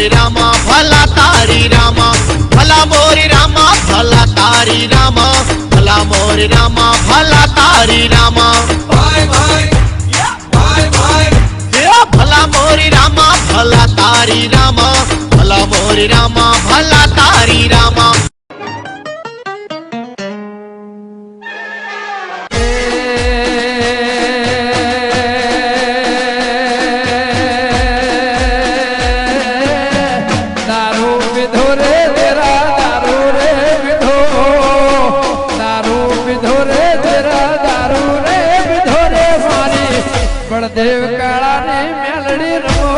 मोर रामा भला तारी रामा, भला मोर रामा भला तारी रामा, भला मोर रामा भला तारी रामा। भाई भाई भाई भाई भला मोर रामा भला तारी रामा, भला मोर रामा भला तारी रामा। देव काला ने मेलड़ी रमो